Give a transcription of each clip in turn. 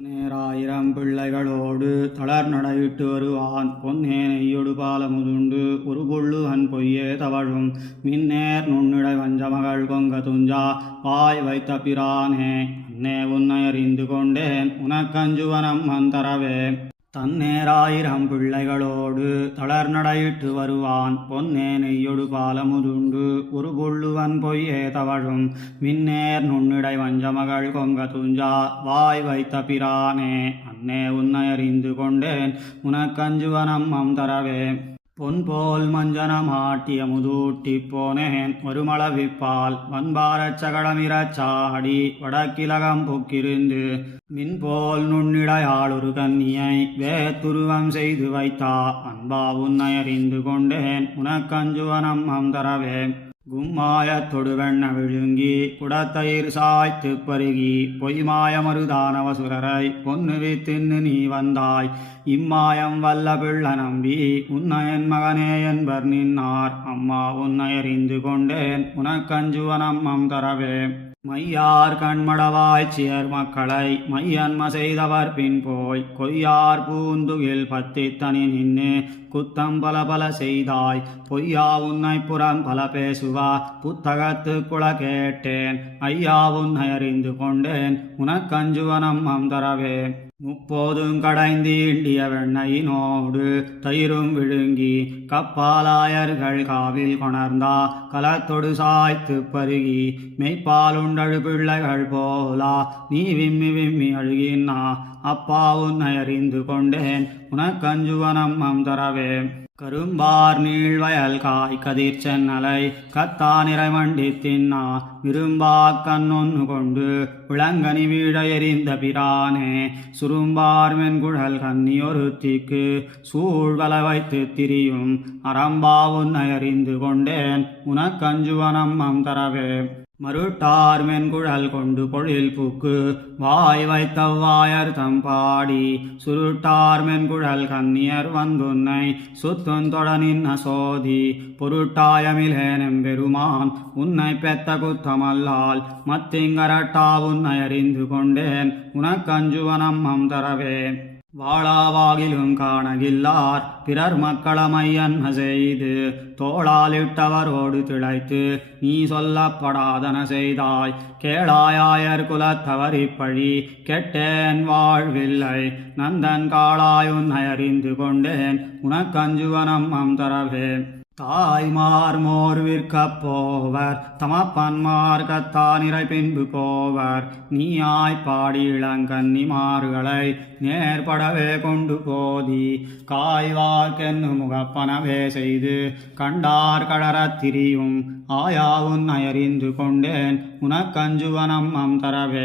நேராயிரம் பிள்ளைகளோடு தளர் நடையிட்டு வருவான் பொன்னேனையொடு பாலமுதுண்டு ஒரு புள்ளுவன் பொய்யே தவழும் மின்னேர் நுண்ணிடை வஞ்சமகள் கொங்க துஞ்சா வாய் வைத்த பிரானே அன்னே உன்னை அறிந்து கொண்டேன் உனக்கஞ்சுவனம் மந்தரவே தன்னேராயிரம் பிள்ளைகளோடு தளர் நடையிட்டு வருவான் பொன்னே நெய்யொடு பாலமுதுண்டு ஒரு புள்ளுவன் பொய்யே தவழும் மின்னேர் நுண்ணிடை வஞ்சமகள் கொங்க துஞ்சா வாய் வைத்த பிரானே அன்னே உன்னை அறிந்து கொண்டேன் உனக்கஞ்சுவனம் தரவே பொன்போல் மஞ்சனமாட்டிய முதூட்டி போனேன் ஒரு மளவிப்பால் வன்பாரச் சகடமிரச்சாடி வடக்கிலகம் புக்கிருந்து மின்போல் நுண்ணிடையாளொரு கன்னியை வேத்துருவம் செய்து வைத்தா அன்பா உன்னை அறிந்து கொண்டேன் உனக்கஞ்சுவனம் தரவே கும்மாயத்தொடு வெண்ண விழுங்கி குடத்தயிர் சாய்த்து பருகி பொய்மாய மருதானவசுரரை பொன்னுவி தின்னு நீ வந்தாய் இம்மாயம் வல்ல பிள்ள நம்பி உன்னையன் மகனே என்பர் நின்னார் அம்மா உன்னை அறிந்து கொண்டேன் உனக்கஞ்சுவனம் தரவே மையார் கண்மடவாய்ச்சியர் மக்களை மையன்ம செய்தவர் பின் போய் கொய்யார் பூந்துகில் பத்தி தனி நின்று குத்தம் பல பல செய்தாய் பொய்யா உன்னை புறம் பல பேசுவா புத்தகத்து குல கேட்டேன் ஐயா உன்னை அறிந்து கொண்டேன் உனக்கஞ்சுவனம் தரவே முப்போதும் கடைந்தீண்டிய வெண்ணையினோடு தயிரும் விழுங்கி கப்பாலாயர்கள் காவில் கொணர்ந்தா கலத்தொடு சாய்த்து பருகி மெய்ப்பாலுண்டழு பிள்ளைகள் போலா நீ விம்மி விம்மி அழுகினா அப்பா உன்னை அறிந்து கொண்டேன் உனக்கஞ்சுவனம் தரவே கரும்பார் நீழ்வயல் காய் கதிர் சென்னலை கத்தா நிறைமண்டி தின்னா விரும்பா கண்ணொன்னு கொண்டு விளங்கனி வீழ எறிந்த பிரானே சுரும்பார் மென்குழல் கன்னியொருத்திக்கு சூழ்வல வைத்து திரியும் அரம்பா உன்னை அறிந்து கொண்டேன் உனக்கஞ்சுவனம் தரவே மருட்டார் மென்குழல் கொண்டு பொழில் பூக்கு வாய் வைத்தவ்வாயர் தம்பாடி சுருட்டார் மென்குழல் கன்னியர் வந்துன்னை சுத்துந்தொட நின்ன சோதி பொருட்டாயமிலேனெம்பெருமான் உன்னை பெத்த குத்தமல்லால் மத்திங்கரட்டா உன்னை அறிந்து கொண்டேன் உனக்கஞ்சுவனம் தரவே வாழாவாகிலும் காணகில்லார் பிறர் மக்களமையன்ம செய்து தோளாலிட்டவரோடு திளைத்து நீ சொல்லப்படாதன செய்தாய் கேளாயாயர் குலத்தவர் இப்பழி கெட்டேன் வாழ்வில்லை நந்தன் காளாயுன்னை அறிந்து கொண்டேன் உனக்கஞ்சுவனம் தரவே தாய்மார் மோர் விற்கப் போவர் தமப்பன்மார் கத்தானிறை பின்பு போவர் நீயாய் பாடி இளங்கன்னிமார்களை நேர்படவே கொண்டு போதி காய்வார்க்கென்னு முகப்பனவே செய்து கண்டார் கடறத் திரியும் ஆயா உன்னை அறிந்து கொண்டேன் உனக்கஞ்சுவனம் தரவே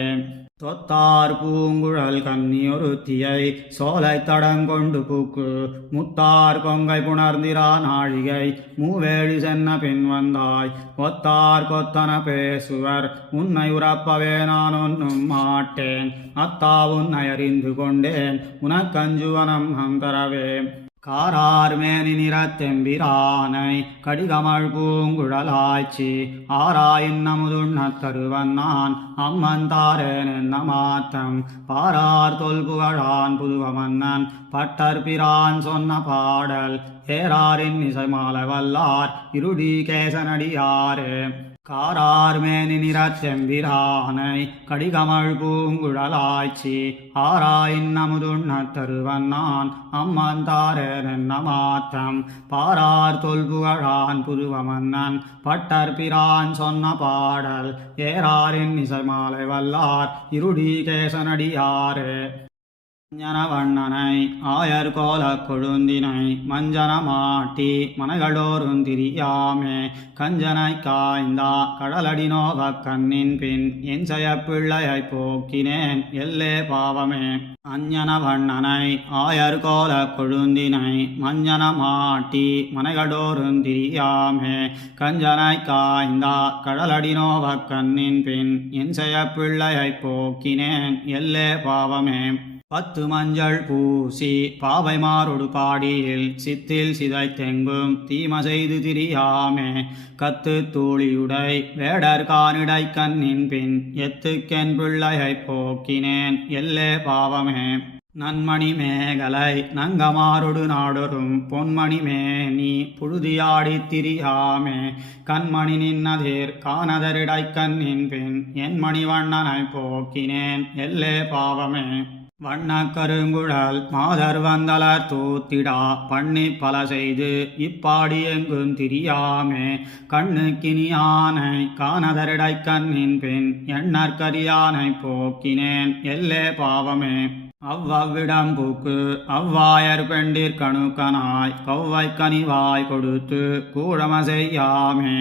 தொத்தார் பூங்குழல் கன்னியொருத்தியை சோலை தடங்கொண்டு பூக்கு முத்தார் கொங்கை புணர்ந்திரா நாழிகை மூவேழி சென்ன பின் வந்தாய் ஒத்தார் கொத்தன பேசுவர் உன்னை உறப்பவே நான் ஒன்னும் மாட்டேன் அத்தா உன்னை அறிந்து கொண்டேன் உனக்கஞ்சுவனம் தரவே காரார் மேனி நிறத்தெம்பிரானை கடிகமழ் பூங்குழலாய்ச்சி ஆராயின் நமுதுண்ணத் தருவன் நான் அம்மன் தாரேன் என்ன மாத்தம் பாரார் தொல்புகழான் புதுவமன்னன் பட்டர் பிரான் சொன்ன பாடல் ஏராரின் இசைமாலை வல்லார் இருடி கேசனடியாரே காரார் மேனி நிறத்தெம்பிரானை கடிகமழ் பூங்குழலாய்ச்சி ஆராயின் நமுதுண்ணத் தருவன் நான் அம்மன் தாரேன் என்ன மாத்தம் பாரார் தொல்புகழான் புதுவமன்னன் பட்டர் பிரான் சொன்ன பாடல் ஏராரின் இசைமாலை வல்லார் இருடி கேசனடியாரே மஞ்சனவண்ணனை ஆயர் கோல கொழுந்தினை மஞ்சனமாட்டி மனைகளோரும் திரியாமே கஞ்சனை காய்ந்தா கடலடி நோவ கண்ணின் பின் என் செய்ய பிள்ளையை போக்கினேன் எல்லே பாவமே அஞ்சனவண்ணனை ஆயர் கோல கொழுந்தினை மஞ்சனமாட்டி மனைகளோரும் திரியாமே கஞ்சனை காய்ந்தா கடலடி நோவ கண்ணின் பின் என் செய்ய பிள்ளையை போக்கினேன் எல்லே பாவமே 10 மஞ்சள் பூசி பாவை மாறொடு பாடியில் சித்தில் சிதைத்தெங்கும் தீம செய்து திரியாமே கத்து தூளியுடை வேடர் கானிடை கண்ணின் பின் எத்துக்கென் பிள்ளையைப் போக்கினேன் எல்லே பாவமே நன்மணி மேகலை நங்கமாரொடு நாடொரும் பொன்மணி மேனி புழுதியாடித் திரியாமே கண்மணி நின்னதேர் காணதரிடை கண்ணின் பின் என் மணிவண்ணனைப் போக்கினேன் எல்லே பாவமே வண்ண கருங்குழல் மாதர் வந்தலர் தூத்திடா பண்ணி பல செய்து இப்பாடி எங்கும் திரியாமே கண்ணுக்கினியானை காணதரிடை கண்ணின் பின் எண்ணற்கரியானை போக்கினேன் எல்லே பாவமே அவ்வவ்விடம் பூக்கு அவ்வாயர் பெண்டிற் கணுக்கனாய் கௌவை கனிவாய் கொடுத்து கூழம செய்யாமே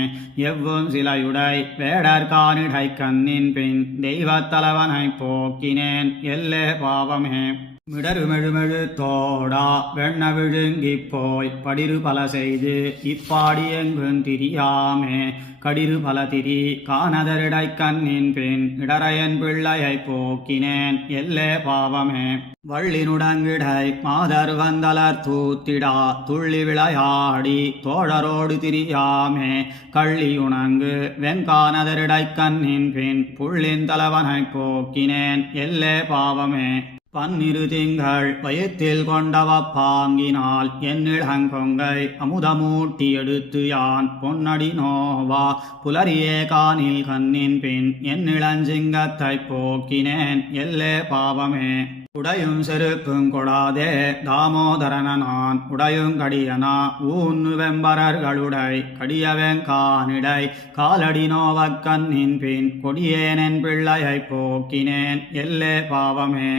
எவ்வும் சிலையுடை வேடர் கானிடை கண்ணின் பின் தெய்வத்தலைவனைப் போக்கினேன் எல்லே பாவமே மிடருமெழுமெழு தோடா வெண்ண விழுங்கிப் போய் படிரு பல செய்து இப்பாடி எங்கும் திரியாமே கடிரு பல திரி காணதரிடை கண்ணின் பின் இடரையன் பிள்ளையைப் போக்கினேன் எல்லே பாவமே வள்ளினுடங்கிடை மாதர் வந்தலர் தூத்திடா துள்ளி விளையாடி தோழரோடு திரியாமே கள்ளியுணங்கு வெங்கானதரிடை கண்ணின் பின் புள்ளின் தலைவனைப் போக்கினேன் எல்லே பாவமே பன்னிரு திங்கள் வயத்தில் கொண்டவ பாங்கினால் என்னிழங்கொங்கை அமுதமூட்டி எடுத்து யான் பொன்னடி நோவா புலரியே காணில் கண்ணின் பின் என்னிளஞ்சிங்கத்தைப் போக்கினேன் எல்லே பாவமே உடையும் செருப்பும் கொடாதே தாமோதரன நான் உடையும் கடியனா ஊன்னு வெம்பரர்களுடை கடியவெங்கானிடை காலடி நோவக் கண்ணின் பின் கொடியேனென் பிள்ளையைப் போக்கினேன் எல்லே பாவமே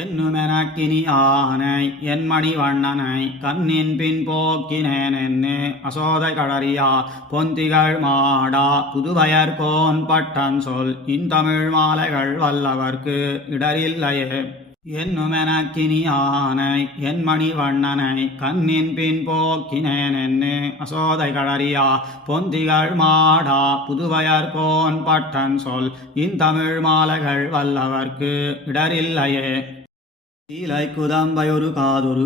என்னுமெனக்கினி ஆனை என் மணிவண்ணனை கண்ணின் பின் போக்கினேன் என்று அசோதை கடறியா பொந்திகள் மாடா புதுவயர்கோன் பட்டன் சொல் இந்தமிழ் மாலைகள் வல்லவர்க்கு இடரில்லையே என்னுமெனக்கினி ஆனை என் மணிவண்ணனை கண்ணின் பின் போக்கினேன் என்று அசோதை கடறியா பொந்திகள் மாடா புதுவயர்கோன் பட்டன் சொல் இந்தமிழ் மாலைகள் வல்லவர்க்கு இடரில்லையே சீலை குதம்பையொரு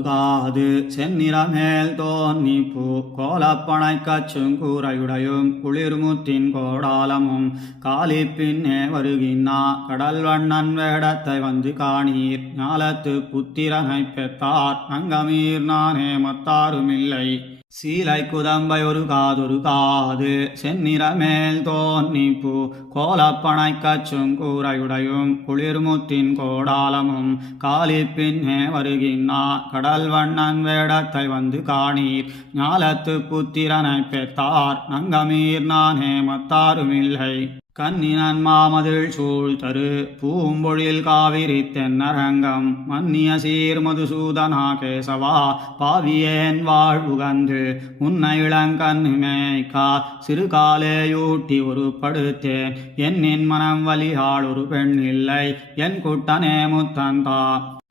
காது செந்நிறமேல் தோன்னி பூ கோலப்பனை கச்சும் கூரையுடையும் குளிர்முத்தின் கோடாலமும் காலிப்பின்னே வருகின்னா கடல் வண்ணன் வேடத்தை வந்து காணீர் ஞாலத்து புத்திரனைப் பெற்றார் அங்கமீர் நானே மத்தாருமில்லை சீலை குதம்பை ஒரு காது செந்நிறமேல் தோன்னி பூ கோலப்பனை கச்சும் கூரையுடையும் குளிர்முத்தின் கோடாலமும் காலிப்பின்னே வருகின்னா கடல் வண்ணன் வேடத்தை வந்து காணீர் ஞாலத்து புத்திரனைப் பெற்றார் நங்கமீர் நானே மத்தாருமில்லை கண்ணினன் மாமதில் சூழ் தரு பூம்பொழில் காவிரி தென்னரங்கம் மன்னிய சீர் மதுசூதனா கேசவா பாவியேன் வாழ்வுகந்து உன்னை இளங்கண்ணுமேய்க்கா சிறுகாலேயூட்டி ஒரு படுத்தேன் என்னின் மனம் வலியாள் ஒரு பெண் இல்லை என் குட்டனே முத்தந்தா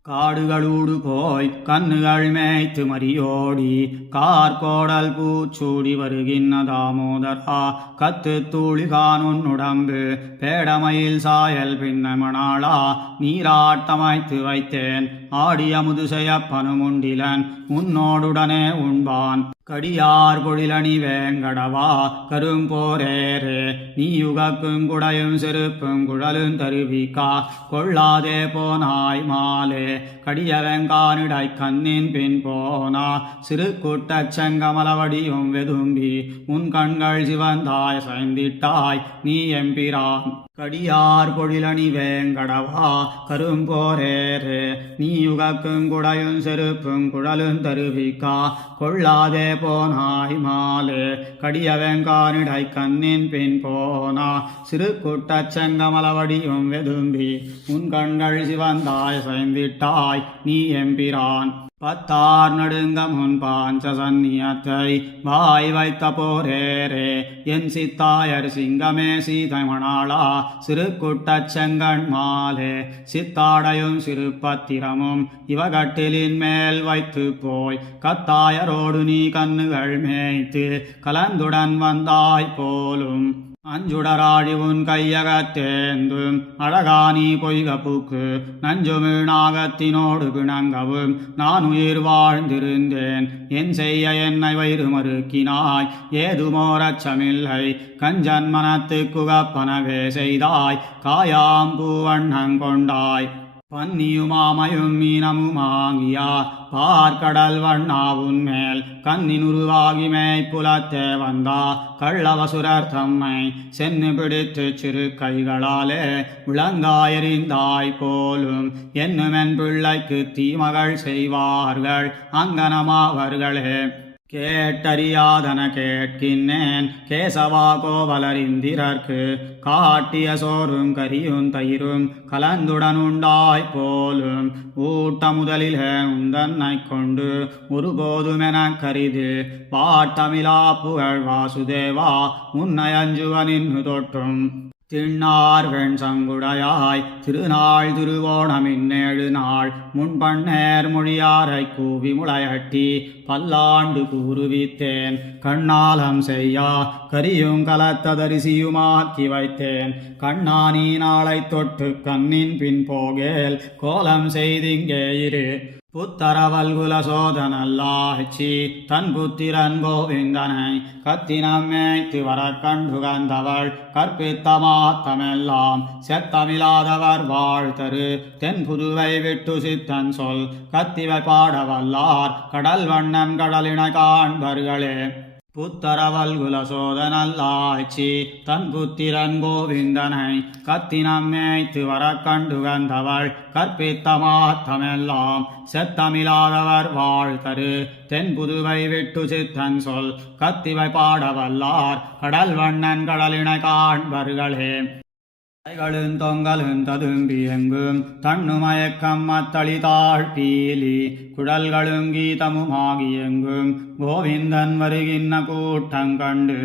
காடுகளூடு போய் கண்ணுகள் மேய்த்து மரியோடி கார்கோடல் பூச்சூடி வருகின்ற தாமோதரா கத்து தூளிகான் உன்னுடம்பு பேடமையில் சாயல் பின்னமணாளா நீராட்டமைத்து வைத்தேன் ஆடிய முதுசையப்பனுமுண்டிலன் உன்னோடுடனே உண்பான் கடியார் பொழிலணி வேங்கடவா கரும்போரேரே நீயுகக்கும் குடையும் செருப்பும் குழலும் தருவிக்கா கொள்ளாதே போனாய் மாலே கடிய வெங்கானிடை கண்ணின் பின் போனா சிறு கூட்டச் செங்கமலவடியும் வெதும்பி உன் கண்கள் சிவந்தாய் சைந்திட்டாய் நீ எம்பிரான் கடியார் பொழிலணி வேங்கடவா கரும்போரேரே நீயுகக்கும் குடையும் செருப்பும் குழலும் தருவிக்கா கொள்ளாதே போனாய் மாலே கடிய வெங்கானிடை கண்ணின் பின் போனா சிறு கூட்டச் செங்கமலவடியும் வெதும்பி உன் கண்கள் சிவந்தாய் சைந்திட்டாய் நீ எம்பிரான் பத்தார் நடுங்க முன் பாஞ்ச சந்நியத்தை வாய் வைத்த போரேரே என் சித்தாயர் சிங்கமே சீதைமணாளா சிறு குட்டச் செங்கண் மாலே சித்தாடையும் சிறு பத்திரமும் இவகட்டிலின் மேல் வைத்து போய் கத்தாயரோடு நீ கண்ணுகள் மேய்த்து கலந்துடன் வந்தாய் போலும் அஞ்சுடராழி உன் கையகத்தேந்தும் அழகானி பொய்கப்புக்கு நஞ்சுமிழ்நாகத்தினோடு பிணங்கவும் நான் உயிர் வாழ்ந்திருந்தேன். என் செய்ய என்னை வயிறு மறுக்கினாய், ஏதுமோரச்சமில்லை கஞ்சன் மனத்துக்குகப்பனவே செய்தாய். காயாம்பூவண்ணங்கொண்டாய் பன்னியுமாமையும் மீனமுமாங்கியா பார்க்கடல் வண்ணாவுன் மேல் கண்ணினுருவாகி மேய்ப்புலத்தே வந்தா. கள்ளவசுரர் தம்மை சென்னு பிடித்து சிறு கைகளாலே விளங்காயறிந்தாய் போலும் என்னுமென் பிள்ளைக்கு தீமகள் செய்வார்கள் அங்கனமாவர்களே. கேட்டறியாதன கேட்கின்னேன் கேசவா கோவலரிந்திரர்க்கு காட்டிய சோறும் கரியும் தயிரும் கலந்துடனுண்டாய் போலும் ஊட்ட முதலில் உந்தன்னை கொண்டு ஒருபோதுமென கரிது பாட்டமிலா புகழ் வாசுதேவா உன்னை அஞ்சுவனின்னு தொட்டும். திண்ணார் வெண் சங்குடையாய் திருநாள் திருவோணமின்னேழு நாள் முன்பண்ணேர் மொழியாரை கூவி முளையட்டி பல்லாண்டு கூறுவித்தேன். கண்ணாலம் செய்யா கரியும் கலத்ததரிசியுமாக்கி வைத்தேன். கண்ணானி நாளை தொட்டு கண்ணின் பின் போகேல் கோலம் செய்திங்கே இரு. புத்தரவல்குல சோதனல்லாச்சி தன் புத்திரன் கோவிந்தனை கத்தினமேய்த்து வர கண்டுகந்தவள் கற்பித்த மாத்தமெல்லாம் செத்தமில்லாதவர் வாழ்த்தரு தென் புதுவை விட்டு சித்தன் சொல் கத்திவை பாடவல்லார் கடல் வண்ணன் கடலினை காண்பர்களே. புத்தரவல்குல சோதனல்லாச்சி தன் புத்திரன் கோவிந்தனை கத்தினமேய்த்து வர கண்டுகந்தவள் கற்பித்த மாத்தமெல்லாம் செத்தமில்லாதவர் வாழ்த்தரு தென் புதுவை விட்டு சித்தன் சொல் கத்திவை பாடவல்லார் கடல் வண்ணன் கடலினை காண்பர்களே. தொங்கலும் ததும்பி எங்கும் தண்ணு மயக்கம் மத்தளி தாழ்பீலி குழல்களும் கீதமுமாகி எங்கும் கோவிந்தன் வருகின்ற கூட்டங்கண்டு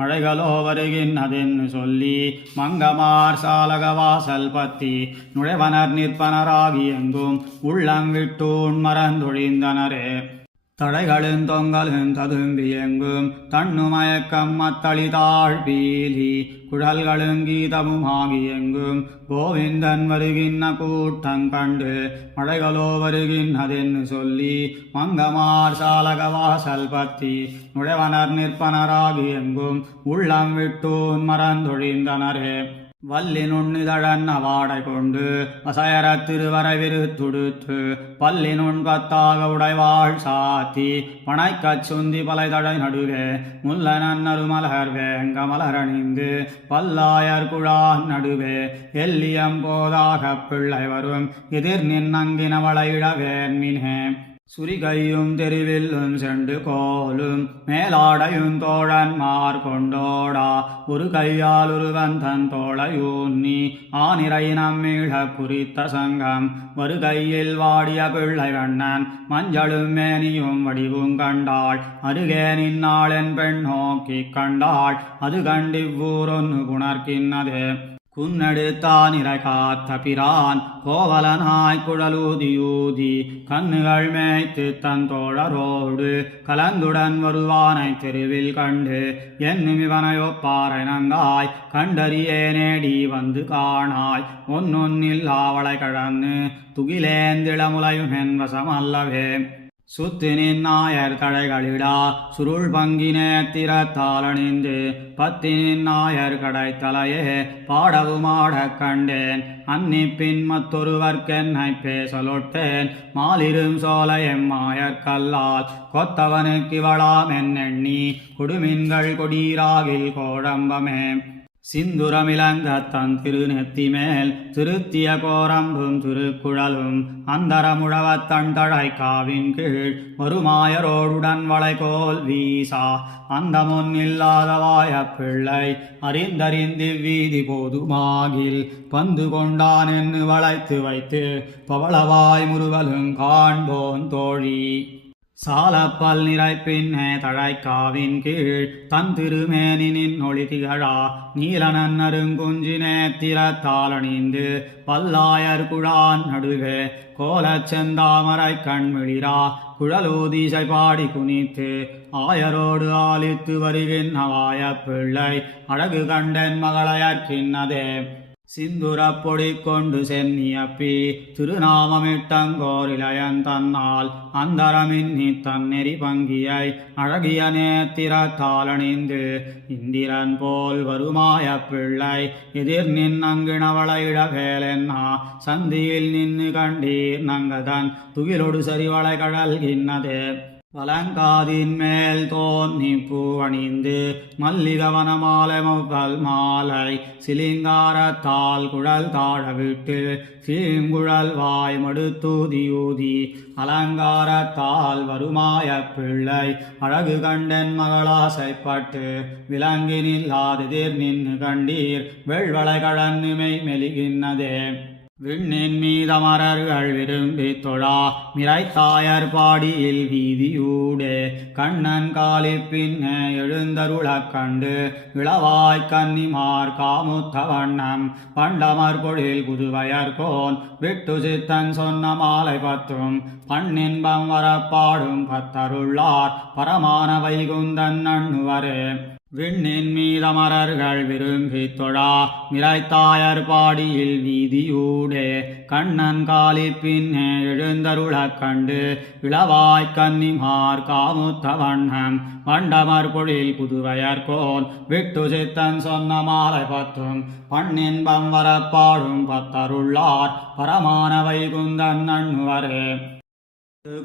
மழைகளோ வருகின்றதென்னு சொல்லி மங்கமார் சாலக வாசல் பத்தி நுழைவனர் நிற்பனராகி எங்கும் உள்ளம் விட்டூன் மறந்தொழிந்தனரே. தடைகளும் தொங்கலும் ததும்பி எங்கும் தண்ணு மயக்கம் மத்தளி தாழ்பீலி குழல்களும் கீதமுமாகி எங்கும் கோவிந்தன் வருகின்ற கூட்டங்கண்டு மழைகளோ வருகின்றதென்னு சொல்லி மங்கமார் சாலக வாசல் பத்தி நுழைவனர் நிற்பனராகி எங்கும் உள்ளம் விட்டூன் மறந்தொழிந்தனரே. வல்லி நுண்ணிதழன் வாடை கொண்டு வசையர திருவரவிரு துடுத்து பல்லி நுண்பத்தாக உடைவாள் சாத்தி பனைக்கச் சுந்தி பலைதழை நடுவே முல்ல நன்னருமலர் வேங்க மலரணிந்து பல்லாயர் குழான் நடுவே எல்லியம் போதாக பிள்ளை வரும் எதிர் நின்னங்கினவளை இழவேன்மினே. சுரிகையும் தெருவில்லும் செண்டு கோலும் மேலாடையும் தோழன்மார் கொண்டோடா ஒரு கையால் ஒருவன் தன் தோளையூன்னி ஆனிரை நம்மீழ குறித்த சங்கம் ஒரு கையில் வாடிய பிள்ளை வண்ணன் மஞ்சளும் மேனியும் வடிவும் கண்டாள் அருகே நின்னாள் என் பெண் நோக்கி கண்டாள் அது கண்டிவ்வூரொன்னு குணர்கின்னதே. குன்னெடுத்தானிரை காத்த பிரான் கோவலனாய் குழலூதியூதி கண்ணுகள் மேய்த்து தன் தோழரோடு கலந்துடன் வருவானை தெருவில் கண்டு என்னும் இவனையொப்பாரை நங்காய் கண்டறியே நேடி வந்து காணாய் ஒன்னொன்னில் ஆவளை கடந்து துகிலேந்திளமுலையும் என் வசமல்லவே. சுத்து நின்னாயர் தழைகளிடா சுருள் பங்கினே திறத்தாலணிந்து பத்தி நின்னாயர் கடைத்தலையே பாடவுமாடக் கண்டேன் அன்னிப்பின் மற்றொருவர்க்கென்னை பேசலொட்டேன் மாலிரும் சோலை எம்மாயர் கல்லால் கொத்தவனுக்கு இவளாம் என்னெண்ணி குடுமின்கள் கொடீராகில் கோழம்பமே. சிந்துரமிலங்கத்தன் திருநெத்தி மேல் திருத்திய கோரம்பும் திருக்குழலும் அந்தரமுழவத்தன் தழைக்காவின் கீழ் ஒரு மாயரோடுடன் வளைகோல் வீசா அந்த முன்னில்லாத வாயப் பிள்ளை அறிந்தறிந்திவ்வீதி போதுமாகில் பந்து கொண்டான் என்று வளைத்து வைத்து பவளவாய் முறுவலும் காண்போன் தோழி. சாலப்பல் நிறைப்பின்னே தழைக்காவின் கீழ் தன் திருமேனின் ஒளி திகழா நீலனன் அருங்குஞ்சினே திறத்தாலணிந்து பல்லாயர் குழான் நடுவே கோலச் செந்தாமரை கண்மிளிரா குழலூதிசை பாடி குனித்து ஆயரோடு ஆலித்து வருகின்றவாய பிள்ளை அழகு கண்டன் மகளையற்கின்னதே சிந்துரப் பொடி கொண்டு சென்னியப்பி திருநாமமிட்டங்கோரிலயன் தன்னால் அந்தரமின்னி தன்னெறி பங்கியை அழகிய நேத்திரத்தாலணிந்து இந்திரன் போல் வருமாய பிள்ளை எதிர் நின்னங்கிணவளையிடவேலென்னா சந்தியில் நின்னு கண்டீர் நங்கதன் துகிலொடு சரிவளை கடல்கின்னதே வலங்காதின் மேல் தோன்னி பூவணிந்து மல்லிகவன மாலை மொவ்வல் மாலை சிலிங்காரத்தால் குழல் தாழ விட்டு சீங்குழல் வாய் மடுத்தூதியூதி அலங்காரத்தால் வருமாய பிள்ளை அழகு கண்டன் மகளாசைப்பட்டு விலங்கினில்லாதெதிர் நின்று கண்டீர் வெள்வளை கடன்னுமை மெலிகின்னதே விண்ணின் மீதமரர்கள் விரும்பி தொழா மிரைத்தாயர் பாடியில் வீதியூடே கண்ணன் காலி பின்னே எழுந்தருளக் கண்டு இளவாய்க் கன்னிமார் காமுத்த வண்ணம் பண்டமர் பொழில் புதுவயர்கோன் விட்டு சித்தன் சொன்ன மாலை பத்தும் பண்ணின்பம் வரப்பாடும் பத்தருள்ளார் பரமான வைகுந்தன் நண்ணுவரே விண்ணின் மீதமரர்கள் விரும்பி தொழா மிரைத்தாயர் பாடியில் வீதியூடே கண்ணன் காலி பின்னே எழுந்தருளக் கண்டு இளவாய்க் கன்னிமார் காமுத்த வண்ணம் மண்டமர் பொழில் புதுவயர்கோன் விட்டு சித்தன் சொன்ன மாலை பத்தும் பண்ணின்பம் வரப்பாடும் பத்தருள்ளார் பரமான வைகுந்தன் நண்ணுவரே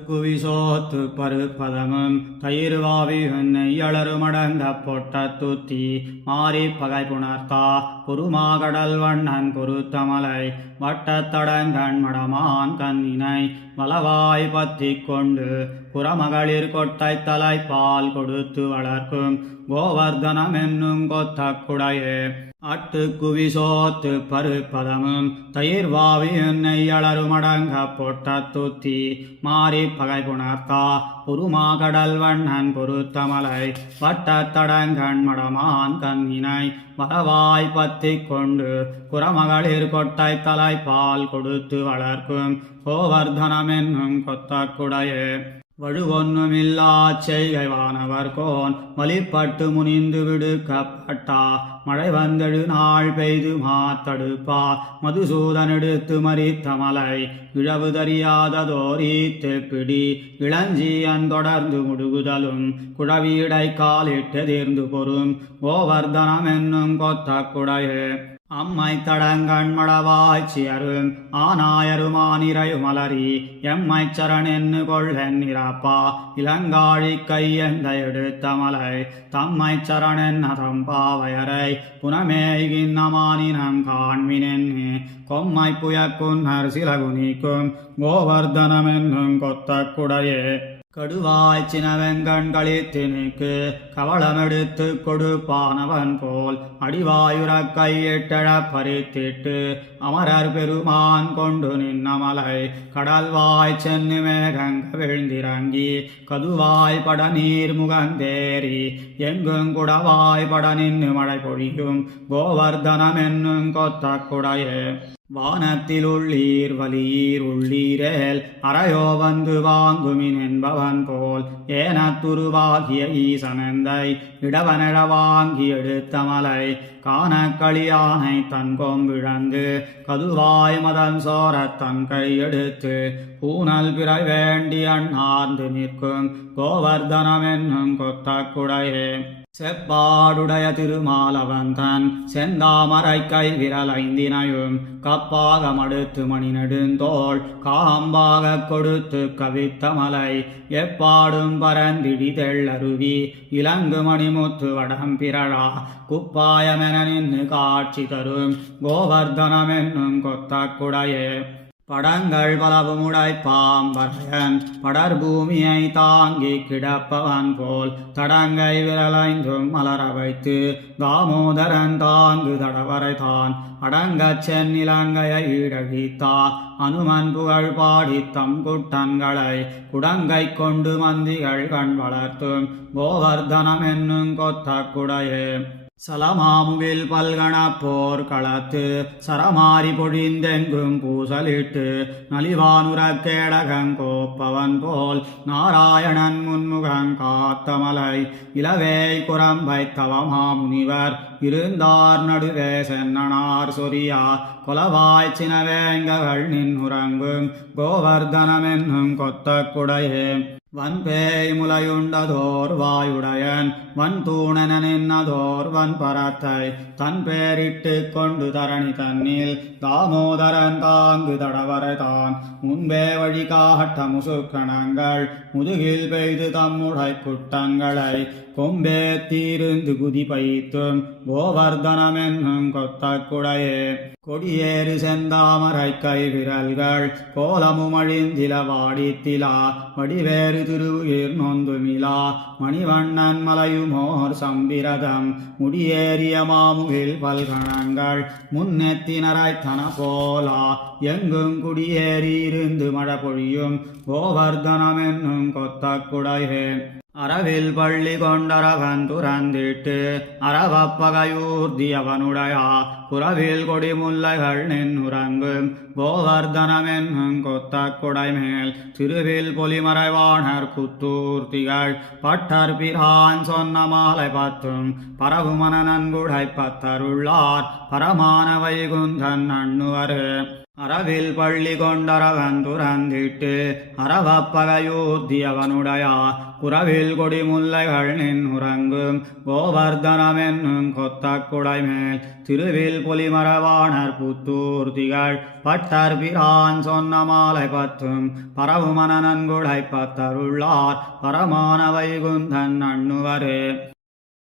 குவிசோத்து பருப்பதமும் தயிர்வாவி நெய்யளருமடங்க பொட்ட துத்தி மாறி பகை புணர்த்தா பொறுமாகடல் வண்ணன் பொருத்தமலை வட்டத்தடங்கண் மடமான் கண்ணினை வலவாய் பத்தி கொண்டு புறமகளிர் கொட்டை தலைப்பால் கொடுத்து வளர்க்கும் கோவர்தனம் என்னும் கொத்த குடையே அட்டு குவிசோத்து பருப்பதமும் தயிர்வாவி நெய்யளருமடங்க பொட்ட துத்தி மாறி பகை புணர்த்தா பொறுமாகடல் வண்ணன் பொருத்தமலை வட்டத்தடங்கண் மடமான் கண்ணினை வரவாய் பத்தி கொண்டு புறமகளிர் கொட்டை தலைப்பால் கொடுத்து வளர்க்கும் கோவர்தனம் என்னும் கொத்த குடையே வழுவொன்னுமில்லாச் செய்கைவானவர் கோன் வலிப்பட்டு முனிந்து விடுக்கப்பட்டா மழை வந்தெழு நாள் பெய்து மாத்தடுப்பா மதுசூதன் எடுத்து மறித்த மலை இழவு தறியாததோரீத்து பிடி இளஞ்சியன் தொடர்ந்து முடுகுதலும் குழவீடை காலிட்டெதிர்ந்து பொறும் கோவர்தனம் என்னும் கொத்த குடையே அம்மை தடங்கண் மடவாய்ச்சியரும் ஆனாயருமானிரையுமலரி எம்மை சரணென்னு கொள்வென்னிரப்பா இளங்காழி கையெந்த எடுத்த மலை தம்மை சரணென்ன தம்பாவயரை புனமேகின்னமானினம் காண்மினென்னு கொம்மை புயக்குன்னர் சிலகுனிக்கும் கோவர்தனமென்னும் கொத்த குடையே கடுவாய் சினவெங்கண் களித்தினுக்கு கவளமெடுத்து கொடுப்பானவன் போல் அடிவாயுரக் கையிட்டழப் பறித்திட்டு அமரர் பெருமான் கொண்டு நின்னமலை கடல்வாய் சென்னு மேகங்க விழுந்திறங்கி கதுவாய் பட நீர் முகந்தேறி எங்கும் குடவாய் பட நின்று மழை பொழியும் கோவர்தனம் என்னும் கொத்த குடையே வானத்தில் உள்ளீர் வலியீர் உள்ளீரேல் அறையோ வந்து வாங்குமின் என்பவன் போல் ஏனத்துருவாகிய ஈசனந்தை இடவனிட வாங்கி எடுத்த மலை காணக்களியானை தன் கொம்பிழந்து கதுவாய் மதன் சோரத் தன் கையெடுத்து பூனல் பிறை வேண்டி அண்ணார்ந்து நிற்கும் கோவர்தனம் என்னும் கொத்த குடையே செப்பாடுடைய திருமாலவந்தன் செந்தாமரை கை விரல் ஐந்தினையும் கப்பாக மடுத்து மணி நெடுந்தோள் காம்பாக கொடுத்து கவித்த மலை எப்பாடும் பரந்திடி தெள்ளருவி இலங்கு மணிமுத்து வடம் பிறழா குப்பாயமென நின்று காட்சி தரும் கோவர்தனம் என்னும் கொத்த குடையே படங்கள் பலவுமுடை பாம்பரையன் படர்பூமியை தாங்கி கிடப்பவன் போல் தடங்கை விரலைந்தும் மலர வைத்து தாமோதரன் தாங்கு தடவரைதான் அடங்கச் செந்நிலங்கையை ஈடழித்தா அனுமன் புகழ் பாடி தம் குட்டன்களை குடங்கை கொண்டு மந்திகள் கண் வளர்த்தும் கோவர்தனம் என்னும் கொத்த குடையே சலமாமுகில் பல்கண போர் களத்து சரமாரி பொழிந்தெங்கும் பூசலிட்டு நலிவானுர கேடகங்கோப்பவன் போல் நாராயணன் முன்முகங் காத்தமலை இளவே குரம்பை தவமாமுனிவர் இருந்தார் நடுவே சென்னனார் சொரியா கொலவாய் சினவேங்ககள் நின்னுறங்கும் கோவர்தனமென்னும் கொத்த குடையே வன்பேய் முலையுண்டதோர் வாயுடையன் வன்தூணன நின்னதோர் வன்பரத்தை தன் பேரிட்டு கொண்டு தரணி தன்னில் தாமோதரன் தாங்கு தடவரைதான் முன்பே வழி காட்ட முசுக்கணங்கள் முதுகில் பெய்து தம்முடை குட்டங்களை கொம்பே தீருந்து குதி பைத்தும் கோவர்தனமென்னும் கொத்த குடையே கொடியேறு செந்தாமரை கை விரல்கள் கோலமுமழிந்தில வாடித்திலா வடிவேறு திருவுயிர் நொந்துமிலா மணிவண்ணன் மலையுமோர் சம்பிரதம் முடியேறிய மாமுகில் பல்கணங்கள் முன்னெத்தினரைத்தன போலா எங்கும் குடியேறி இருந்து மழை பொழியும் கோவர்தனமென்னும் கொத்த குடையே அறவில் பள்ளி கொண்டரவன் துறந்திட்டு அறவப்பகையூர்தியவனுடையா புறவில் கொடி முல்லைகள் நின்னுறங்கும் கோவர்தனமென்னும் கொத்த குடைமேல் திருவில் பொலிமறைவாணர் குத்தூர்த்திகள் பட்டர் பிரான் சொன்ன மாலை பத்தும் பரவுமன நன்குடை பத்தருள்ளார் பரமான வைகுந்தன் அண்ணுவரு அறவில் பள்ளி கொண்டரவன் துறந்திட்டு அறவப்பகையூர்தியவனுடையா குறவில் கொடி முல்லைகள் நின்னுறங்கும் கோவர்தனமென்னும் கொத்த குடைமேல் திருவில் பொலிமரவாணர் புத்தூர்த்திகள் பட்டர் பிரான் சொன்ன மாலை பத்தும் பரவுமன நன்குடை பத்தருள்ளார் பரமான வைகுந்தன் அண்ணுவரே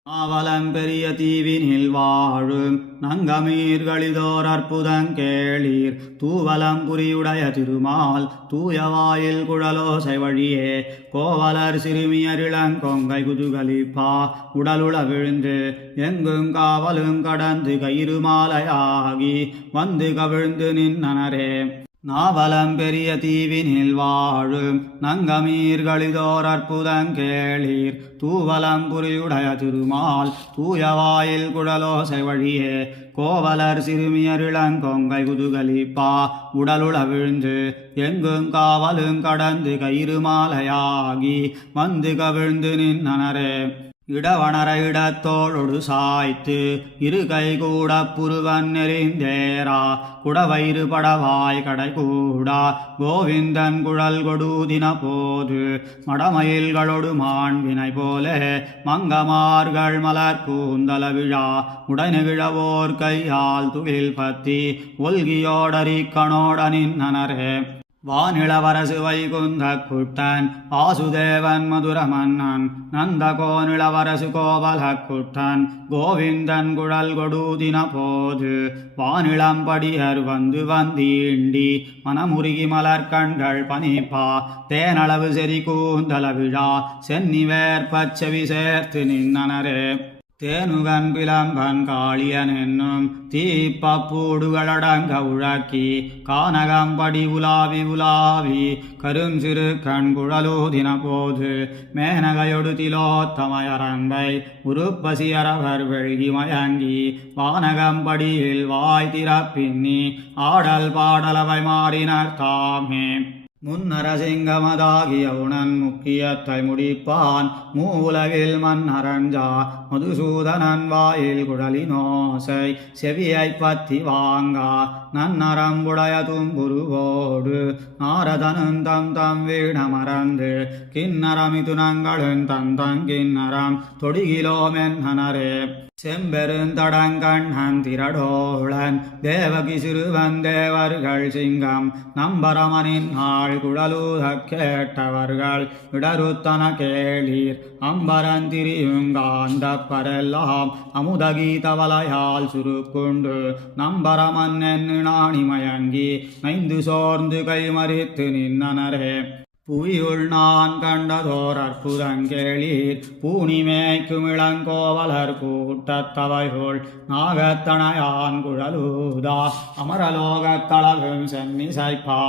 ஆவலம் பெரிய தீவினில் வாழும் நங்கமீர்களிதோர் அற்புதங்கேளீர் தூவலம் புரியுடைய திருமால் தூயவாயில் குழலோசை வழியே கோவலர் சிறுமியரிளங்கொங்கை குதுகலிப்பா உடலுள விழுந்து எங்கும் காவலும் கடந்து கயிறு மாலையாகி வந்து கவிழ்ந்து நின்னனரே நாவலம் பெரிய தீவினில் வாழும் நங்கமீர்களிதோர் அற்புதங்கேளீர் தூவலம் புரியுடைய திருமால் தூயவாயில் குழலோசை வழியே கோவலர் சிறுமியரிளங்கொங்கை குதுகலிப்பா உடலுள விழுந்து எங்கும் காவலும் கடந்து கயிறு மாலையாகி வந்து கவிழ்ந்து நின்னனரே இடவணர இடத்தோளொடு சாய்த்து இரு கை கூட புருவன் நெறிந்தேரா குடவயிறு படவாய் கடை கூடா கோவிந்தன் குழல் கொடுதின போது மடமயில்களொடு மாண்பினை போலே மங்கமார்கள் மலர் கூந்தல விழா உடனெகிழவோர் கையால் துகில் பத்தி ஒல்கியோடரி கணோட நின்னனரே வானிளவரசு வைகுந்த குட்டன் வாசுதேவன் மதுர மன்னன் நந்தகோனிளவரசு கோவல குட்டன் கோவிந்தன் குழல் கொடுதின போது வானிளம்படியர் வந்து வந்தீண்டி மனமுருகி மலர்கண்கள் பனிப்பா தேனளவு செறி கூந்தல விழா சென்னிவேர் பச்சவி சேர்த்து நின்னனரே தேனுகன் பிளம்பன் காளியன் என்னும் தீப்பப்பூடுகளடங்க உழக்கி கானகம்படி உலாவி உலாவி கரும் சிறு கண் குழலூதின போது மேனகையொடு திலோத்தமயரன்பை உருப்பசியரவர் வெள்கி மயங்கி வானகம்படியில் வாய் திறப்பின்னி ஆடல் பாடலவை மாறினர் தாமே முன்னரசிங்கமதாகிய உணன் முக்கியத்தை முடிப்பான் மூலகில் மன்னரஞ்சா மதுசூதனன் வாயில் குழலினோசை செவியை பத்தி வாங்கா நன்னரம்புடைய தும்புருவோடு நாரதனும் தம் தம் வீணமறந்து கிண்ணரமிதுனங்களும் தந்தங்கிண்ணரம் தொடிகிலோமென்னரே செம்பெருந்தடங்கண்ணன் திரடோழன் தேவகி சிறுவன் தேவர்கள் சிங்கம் நம்பரமனின் நாள் குழலூதக் கேட்டவர்கள் இடருத்தன கேளீர் அம்பரந்திரியுங்காந்தப் பரெல்லாம் அமுதகீதவலையால் சுருக்குண்டு நம்பரமன் என்று நாணி மயங்கி நைந்து சோர்ந்து கைமறித்து நின்னனரே புவியுள் நான் கண்டதோர் அற்புதங்கேளீர் பூணிமேய்க்கும் இளங்கோவலர் கூட்டத்தவைகோள் நாகத்தனையான் குழலூதா அமரலோகத்தளவும் சென்னிசைப்பா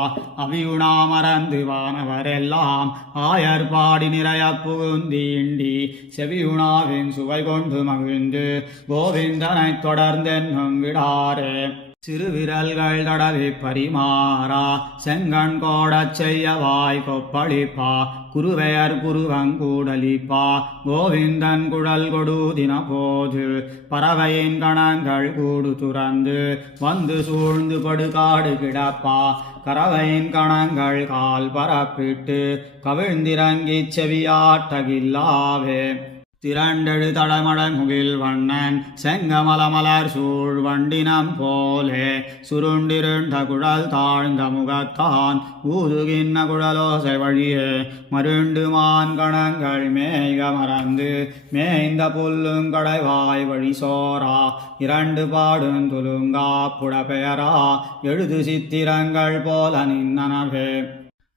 அவியுணாமறந்து வானவரெல்லாம் ஆயர் பாடி நிறைய புகுந்தீண்டி செவியுணாவின் சுவை கொண்டு மகிழ்ந்து கோவிந்தனைத் தொடர்ந்தென்னும் விடாரே சிறுவிரல்கள் தடவி பரிமாறா செங்கண் கோடச் செய்யவாய் கொப்பளிப்பா குருவையர் குருவங்கூடலிப்பா கோவிந்தன் குழல் கொடுதின போது பறவையின் கணங்கள் கூடு துறந்து வந்து சூழ்ந்து படுகாடு கிடப்பா கறவையின் கணங்கள் கால் பரப்பிட்டு கவிழ்ந்திறங்கிச் செவியாட்டகில்லாவே திரண்டெழு தடமட முகில் வண்ணன் செங்கமலமலர் சூழ் வண்டினம் போலே சுருண்டிருண்ட குழல் தாழ்ந்த முகத்தான் ஊதுகின்ன குழலோசை வழியே மருண்டு மான் கணங்கள் மேய்க மறந்து மேய்ந்த புல்லுங்கடைவாய் வழி சோரா இரண்டு பாடும் துலுங்கா புடபெயரா எழுது சித்திரங்கள் போல நின்னனவே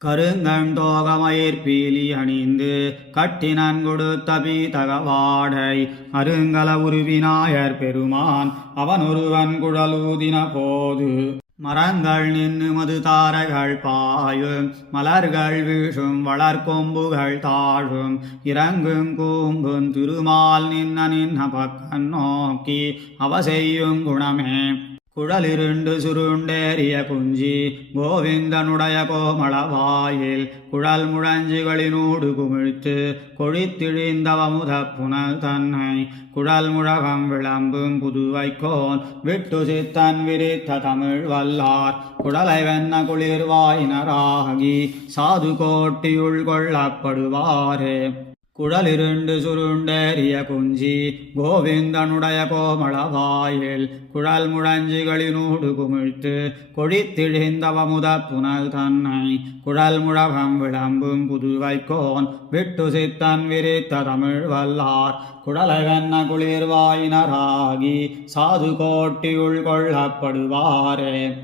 கருங்கண்டோகமயிர் பீலி அணிந்து கட்டினன் கொடுத்த பீதகவாடை அருங்கல உருவினாயர் பெருமான் அவன் ஒருவன் குழலூதின போது மரங்கள் நின்று மது தாரைகள் பாயும் மலர்கள் வீசும் வளர்கொம்புகள் தாழும் இறங்கும் கூம்பும் திருமால் நின்ன பக்கன் நோக்கி அவ செய்யும் குணமே குழலிருண்டு சுருண்டேறிய குஞ்சி கோவிந்தனுடைய கோமளவாயில் குழல் முழஞ்சிகளினூடு குமிழ்த்து கொழித்திழிந்தவமுத புனல் தன்னை குழல் முழகம் விளம்பும் புதுவைக்கோன் விட்டு சித்தன் விரித்த தமிழ் வல்லார் குழலை வெண்ண குளிர்வாயினராகி சாது கோட்டியுள் கொள்ளப்படுவாரே குழலிருண்டு சுருண்டேறிய குஞ்சி கோவிந்தனுடைய கோமளவாயில் குழல் முழஞ்சிகளினூடு குமிழ்த்து கொழித்திழிந்தவமுத புனல் தன்னை குழல் முழகம் விளம்பும் புதுவைக்கோன் விட்டு சித்தன் விரித்த தமிழ் வல்லார் குழலை வெண்ண குளிர்வாயினராகி சாது கோட்டியுள் கொள்ளப்படுவாரே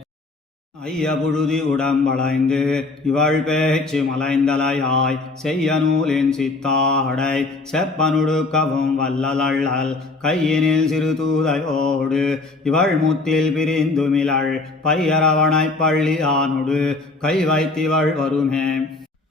ஐய புழுதி உடம்பளைந்து இவள் பேச்சு மலைந்தலையாய் செய்ய நூலின் சித்தாடை செப்பனுடுக்கவும் வல்லலள்ளல் கையினில் சிறு தூதையோடு இவள் முத்தில் பிரிந்துமிழள் பையரவணைப் பள்ளியானொடு கை வைத்திவள் வருமே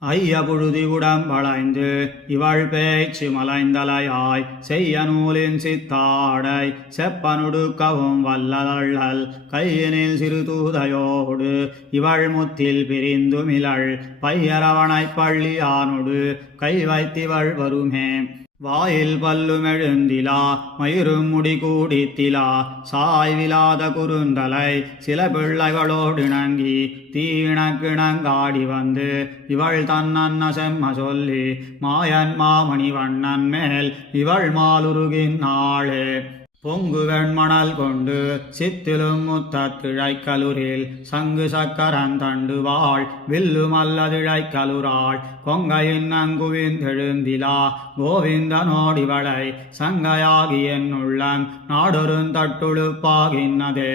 ஐய புழுதி உடம்பளைந்து இவள் பேச்சு மலைந்தலையாய் செய்ய நூலின் சித்தாடை செப்பனுடுக்கவும் வல்லலள்ளல் கையினில் சிறு தூதையோடு இவள் முத்தில் பிரிந்துமிழள் பையரவணைப் பள்ளியானொடு கை வைத்திவள் வருமே வாயில் பல்லுமெழுந்திலா மயிரும் முடி கூடித்திலா சாய்விலாத குறுந்தலை சில பிள்ளைகளோடிணங்கி தீணக்கிணங்காடி வந்து இவள் தன்னன்ன செம்ம சொல்லி மாயன் மாமணி வண்ணன் மேல் இவள் மாலுருகின்னாளே பொங்கு வெண்மணல் கொண்டு சித்திலும் முத்தத்திழைக்கலுரில் சங்கு சக்கரன் தண்டுவாள் வில்லும் அல்லதிழைக்கலுராள் கொங்கையின் அங்குவிந்தெழுந்திலா கோவிந்தனோடிவளை சங்கையாகி என்னுள்ளம் நாடொருந்தட்டுழுப்பாகின்னதே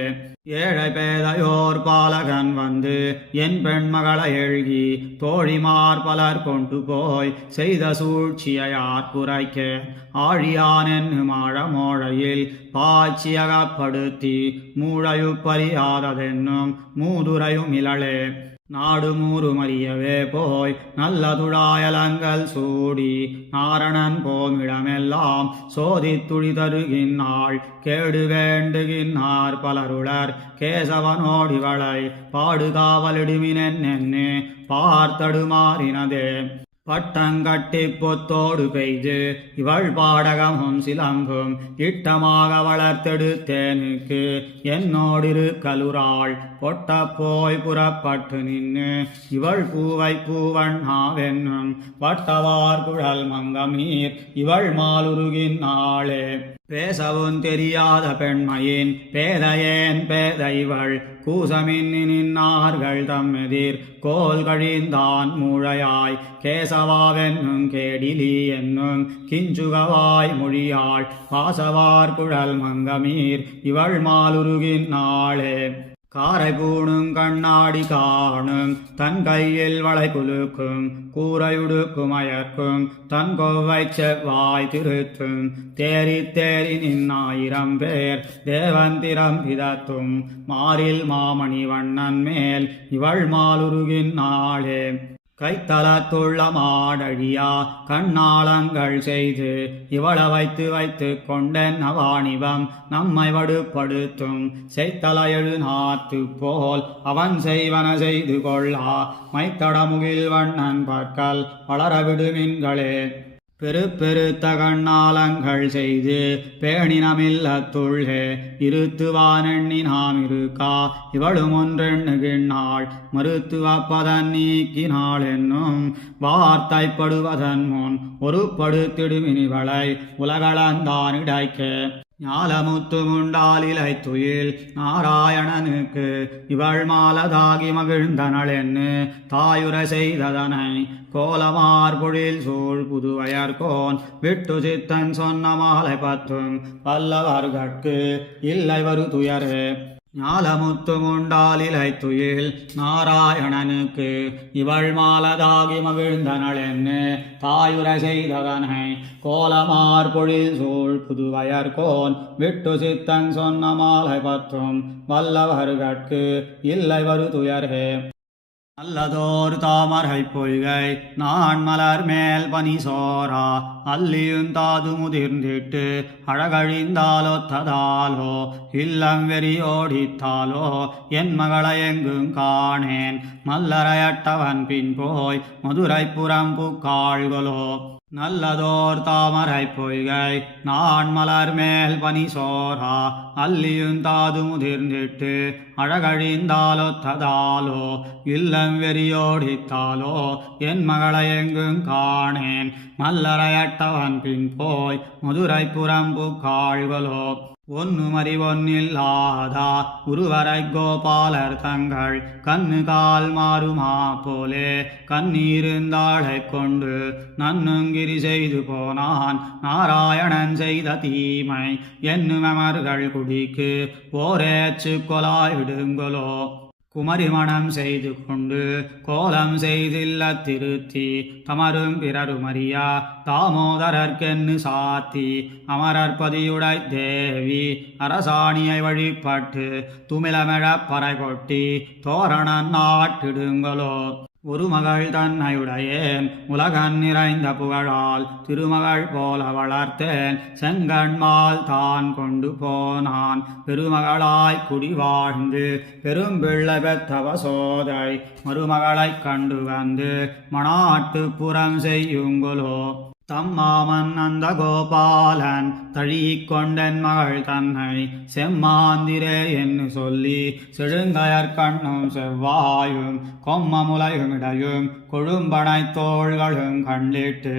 ஏழை பேதையோர் பாலகன் வந்து என் பெண்மகளை எழுகி தோழிமார் பலர் கொண்டு போய் செய்த சூழ்ச்சியார் குறைக்க ஆழியான் என்று மாழமோழையில் பாய்ச்சியகப்படுத்தி மூழையுப்பறியாததென்னும் மூதுரையும் இழலே நாடு மூறுமறியவே போய் நல்ல துழாயலங்கள் சூடி நாரணன் போமிடமெல்லாம் சோதித்துழி தருகின்னாள் கேடு வேண்டுகின்னார் பலருளர் கேசவனோடிவளை பாடுகாவலிடுமினென்னு பார்த்தடுமாறினதே பட்டங்கட்டி பொத்தோடு பெய்து இவள் பாடகமும் சிலம்பும் இட்டமாக வளர்த்தெடுத்தேனுக்கு என்னோடிரு கலுராள் பொட்ட போய் புறப்பட்டு நின்று இவள் பூவை பூவண்ணாவென்னும் பட்டவார் குழல் மங்கமீர் இவள் மாலுருகின் நாளே பேசவும் தெரியாத பெண்மையின் பேதையேன் பேதைவள் கூசமின்னி நின்னார்கள் தம்மெதிர் கோல் கழிந்தான் மூழையாய் கேசவாவென்னும் கேடிலி என்னும் கிஞ்சுகவாய் மொழியாள் பாசவார் குழல் மங்கமீர் இவள் மாலுருகின் நாளே காரை பூணும் கண்ணாடி காணும் தன் கையில் வளை குலுக்கும் கூரையுடுக்கும் அயர்க்கும் தன் கொவ்வை செவ்வாய் திருத்தும் தேறி தேறி நின்னாயிரம் பேர் தேவந்திரம் பிதத்தும் மாறில் மாமணி வண்ணன் மேல் இவள் மாலுருகின் நாளே கைத்தலத்துள்ள மாடழியா கண்ணாளங்கள் செய்து இவள வைத்து வைத்து கொண்டென் அவாணிபம் நம்மை வடுப்படுத்தும் செய்தல எழுநாத்து போல் அவன் செய்வன செய்து கொள்ளா மைத்தடமுகில் வண்ணன் பற்கள் வளரவிடுமின்களே பெருத்த கண்ணாலங்கள் செய்து பேணினமில்லத்துள்ளே இருத்துவானெண்ணி நாம் இருக்கா இவளும் ஒன்றெண்ணுகின்னாள் மருத்துவப்பதன் நீக்கினாள் என்னும் வார்த்தைப்படுவதன் முன் ஒரு படுத்திடுமினிவளை உலகளந்தான் இடைக்க ஞாலமுத்து முண்டாலிலை துயில் நாராயணனுக்கு இவள் மாலதாகி மகிழ்ந்தனள் என்று தாயுர செய்ததனை கோலமார் பொழில் சூழ் புதுவயர்கோன் விட்டு சித்தன் சொன்ன மாலை பத்தும் வல்லவர்கட்கு இல்லை வரு துயரே ஞாலமுத்து முண்டாலிலை துயில் நாராயணனுக்கு இவள் மாலதாகி மகிழ்ந்தனள் என்று தாயுர செய்ததனை கோலமார் பொழில் சூழ் புதுவயர்கோன் விட்டு சித்தன் சொன்ன மாலை பத்தும் வல்லவர்கட்கு இல்லை வரு துயரே நல்லதோர் தாமரை பொய்கை நான் மலர் மேல் பனி சோரா அல்லியுந்தாது முதிர்ந்திட்டு அழகழிந்தாலொத்ததாலோ இல்லம் வெறியோடித்தாலோ என் மகளை எங்கும் காணேன் மல்லரையட்டவன் பின் போய் மதுரை புறம் புக்காள்களோ நல்லதோர் தாமரை பொய்கை நான் மலர் மேல் பனி சோரா அல்லியுந்தாது முதிர்ந்திட்டு அழகழிந்தாலொத்ததாலோ இல்லம் வெறியோடித்தாலோ என் மகளை எங்கும் காணேன் மல்லரையட்டவன் பின் போய் மதுரை புறம் புக்காள்களோ ஒன்னுமறி ஒன்னில்லாதா உருவரை கோபாலர் தங்கள் கண்ணு கால் மாறுமா போலே கண்ணீருந்தாளை கொண்டு நன்னுங்கிரி செய்து போனான் நாராயணன் செய்த தீமை என்னுமர்கள் குடிக்கு ஓரேச்சு கொலாயிடுங்களோ குமரிமணம் செய்து கொண்டு கோலம் செய்தில்ல திருத்தி தமரும் பிறருமறியா தாமோதரர்க்கென்னு சாத்தி அமரற்பதியுடை தேவி அரசாணியை வழிபட்டு துமிலமெழப் பறை கொட்டி தோரணன் நாட்டிடுங்களோ ஒரு மகள் தன்னையுடையேன் உலகன் நிறைந்த புகழால் திருமகள் போல வளர்த்தேன் செங்கண்மால் தான் கொண்டு போனான் பெருமகளாய் குடி வாழ்ந்து பெரும்பிள்ளை பெத்தவ சோதை மருமகளைக் கண்டு வந்து மணாட்டு புறம் செய்யுங்களோ தம்மாமன் அந்த கோபாலன் தழிக்கொண்டன் மகள் தன்னை செம்மாந்திரே என்று சொல்லி செழுங்கயற்கண்ணும் செவ்வாயும் கொம்மமுலையுமிடையும் கொழும்பனை தோள்களும் கண்டிட்டு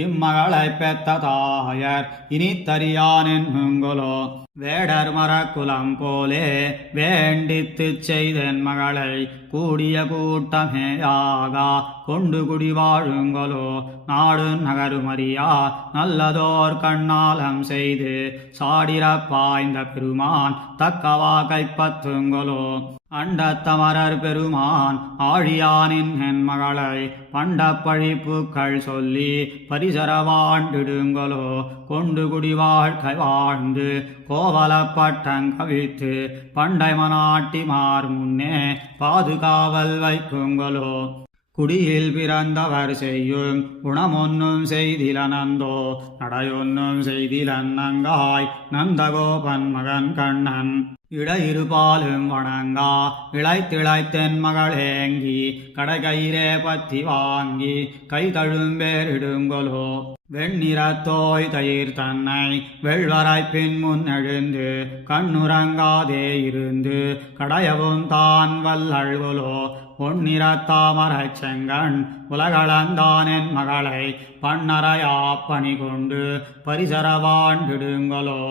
இம்மகளை பெத்த தாயர் இனித்தறியான் என்னுங்களோ வேடர் மரக்குலம் போலே வேண்டித்து செய்தென் மகளை கூடிய கூட்டமேயாகா கொண்டு குடி வாழுங்களோ நாடு நகருமறியா நல்லதோர் கண்ணாலம் செய்து சாடிரப்பாய்ந்த பெருமான் தக்கவா கைப்பற்றுங்களோ அண்டத்தமரர் பெருமான் ஆழியானின் என் மகளை பண்ட பழிப்புக்கள் சொல்லி பரிசரவாண்டிடுங்களோ கொண்டு குடி வாழ்க்கை வாழ்ந்து கோவலப்பட்டங்கவித்து பண்டை மனாட்டிமார் முன்னே பாதுகாவல் வைக்குங்களோ குடியில் பிறந்தவர் செய்யும் குணமொன்னும் செய்திலனந்தோ நடையொன்னும் செய்திலன்னங்காய் நந்தகோபன் மகன் கண்ணன் இடையிருபாலும் வணங்கா இளைத்திளைத்தென் மகளேங்கி கடைகயிரே பத்தி வாங்கி கை தழும்பேரிடுங்களோ வெண்ணிறத்தோய் தயிர் தன்னை வெள்வரை பின் முன்னெழுந்து கண்ணுறங்காதே இருந்து கடையவும் தான் வல்லழ்களோ பொன்னிறத்தாமரைச் செங்கண் உலகளந்தானென் மகளை பன்னரையாப்பணி கொண்டு பரிசரவாண்டிடுங்களோ.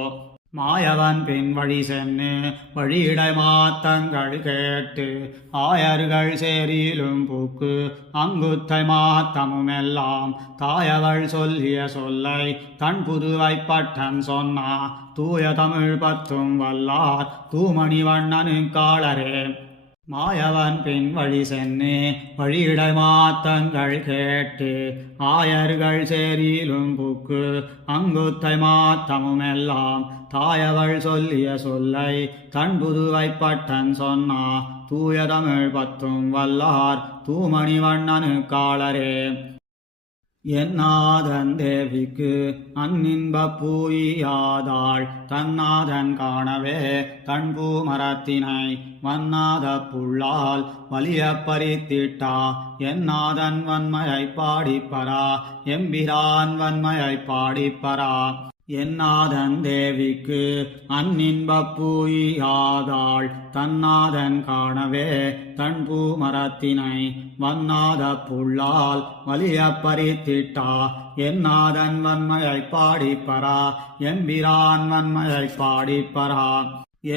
மாயவன் பின் வழி சென்னு வழியிடை மாத்தங்கள் கேட்டு ஆயர்கள் சேரிலும் பூக்கு அங்குத்தை மாத்தமுமெல்லாம் தாயவள் சொல்லிய சொல்லை தன் புதுவைப்பட்டன் சொன்னா தூய தமிழ் பத்தும் வல்லார் தூமணி வண்ணனுக்காளரே. மாயவன் பின் வழி சென்னு வழியிடை மாத்தங்கள் கேட்டு ஆயர்கள் சேரிலும் புக்கு அங்குத்தை மாத்தமுமெல்லாம் தாயவள் சொல்லிய சொல்லை தன் புதுவைப்பட்டன் சொன்னா தூய தமிழ் பத்தும் வல்லார் தூமணி வண்ணனுக்காளரே. என்னாதன் தேவிக்கு அந்நின்பப் பூயாதாள் தன்னாதன் காணவே தன்பூ மரத்தினை வன்னாத புள்ளால் வலியப் பறித்திட்டா என்னாதன் வன்மையைப் பாடிப்பரா எம்பிரான் வன்மையைப் பாடிப்பரா. என்னாதன் தேவிக்கு அந்நின்பப் பூயாதாள் தன்னாதன் காணவே தன்பூ மரத்தினை வன்னாத புள்ளால் வலியப் பறித்திட்டா என்னாதன் வன்மையைப் பாடிப்பரா எம்பிரான் வன்மையைப் பாடிப்பரா.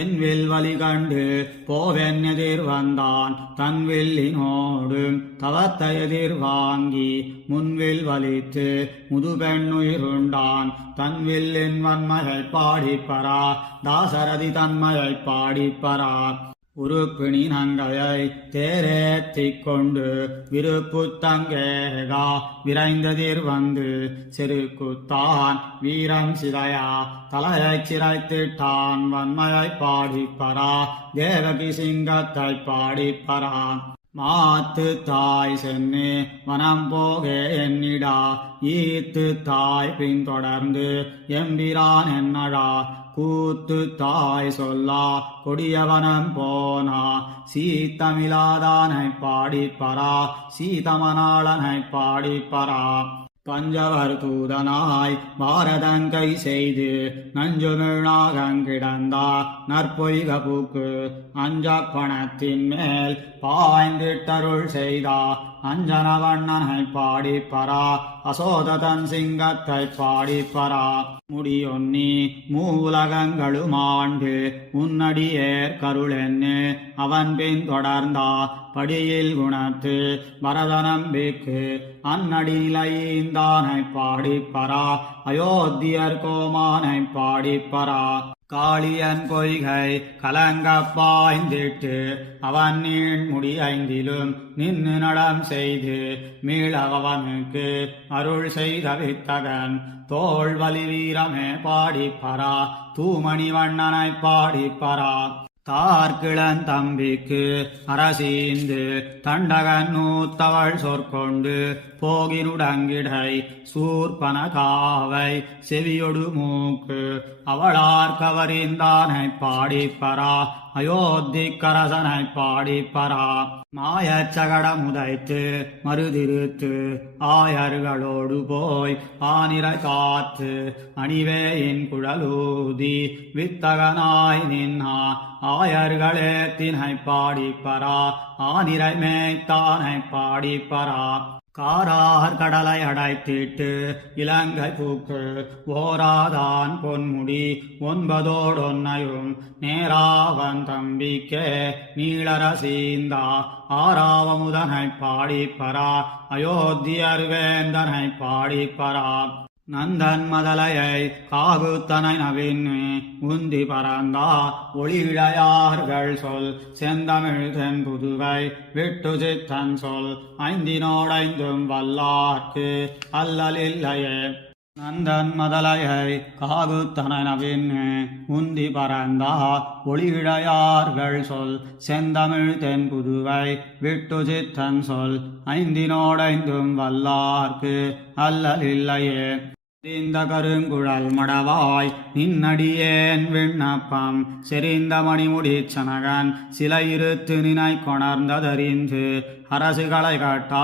என் வில் வலி கண்டு போவென் எதிர் வந்தான் தன் வில்லினோடு தவத்தை எதிர் வாங்கி முன்வில் வலித்து முதுபெண்ணுயிருண்டான் தன் வில்லின் வன்மையைப் பாடிப்பரா தாசரதி தன்மையைப் பாடிப்பரா. உருப்பிணி நங்கையை தேரேத்திக் கொண்டு விருப்புத்தங்கேகா விரைந்ததிர் வந்து செருக்குத்தான் வீரம் சிதையா தலையைச் சிரைத்திட்டான் வன்மையைப் பாடிப்பரா தேவகி சிங்கத்தைப் பாடிப்பரா. மாத்து தாய் சென்னு வனம் போகே என்னிடா ஈத்து தாய் பின்தொடர்ந்து எம்பிரான் என்னடா கூத்து தாய் சொல்லா கொடியவனம் போனா சீத்தமிழாதானைப் பாடிப்பரா சீதமனாளனைப் பாடிப்பரா. பஞ்சவர் தூதனாய் பாரதங்கை செய்து நஞ்சுமிழ்நாகங்கிடந்தா நற்பொய்க பூக்கு அஞ்சப் பணத்தின் மேல் பாய்ந்திட்டருள் செய்தா அஞ்சனவண்ணனைப் பாடிப்பரா அசோததன் சிங்கத்தைப் பாடிப்பரா. முடியொன்னி மூலகங்களுமாண்டு உன்னடியேற் கருளென்னு அவன் பின் தொடர்ந்தா படியில் குணத்து பரதநம்பிக்கு அந்நடி நிலையீந்தானைப் பாடிப்பரா அயோத்தியர் கோமானைப் பாடிப்பரா. காளியன் பொய்கை கலங்கப் பாய்ந்திட்டு அவன் நீண்முடி ஐந்திலும் நின்று நடம் செய்து மீளவனுக்கு அருள் செய்த வித்தகன் தோள் வலி வீரமே பாடிப்பரா தூமணி வண்ணனைப் பாடிப்பரா. தார்கிழன் தம்பிக்கு அரசீந்து தண்டகன் நூத்தவள் சொற்கொண்டு போகிருடங்கிடை சூர்பன காவை செவியொடு மூக்கு அவளார் கவரிந்தானைப் பாடிப்பரா அயோத்திக்கரசனைப் பாடிப்பரா. மாயச்சகடமுதைத்து மறுதிருத்து ஆயர்களோடு போய் ஆனிரை காத்து அணிவேயின் குழலூதி வித்தகனாய் நின்னா ஆயர்களே தினைப் பாடிப்பரா ஆனிரை மேய்த்தானைப் பாடிப்பரா. காரார் கடலை அடைத்திட்டு இலங்கை பூக்கு ஓராதான் பொன்முடி ஒன்பதோடொன்னையும் நேராவன் தம்பிக்கே நீளரசீந்தா ஆராவமுதனைப் பாடிப்பரா அயோத்தியர் வேந்தனைப் பாடிப்பரா. நந்தன் மதலையை காகுத்தனை நவின்னு உந்தி பறந்தா ஒளியிழையார்கள் சொல் செந்தமிழ் தென் புதுவை விட்டு சித்தன் சொல் ஐந்தினோடைந்தும் வல்லார்க்கு அல்லலில்லையே. நந்தன் மதலையை காகுத்தனை நவின்னு உந்தி பறந்தா ஒளியிழையார்கள் சொல் செந்தமிழ் தென் புதுவை விட்டு சித்தன் சொல் ஐந்தினோடைந்தும் வல்லார்க்கு அல்லலில்லையே. செறிந்த கருங்குழல் மடவாய் நின்னடியேன் விண்ணப்பம் செறிந்த மணிமுடிச் சனகன் சிலை இருத்து நினை கொணர்ந்ததறிந்து அரசுகளை கட்டா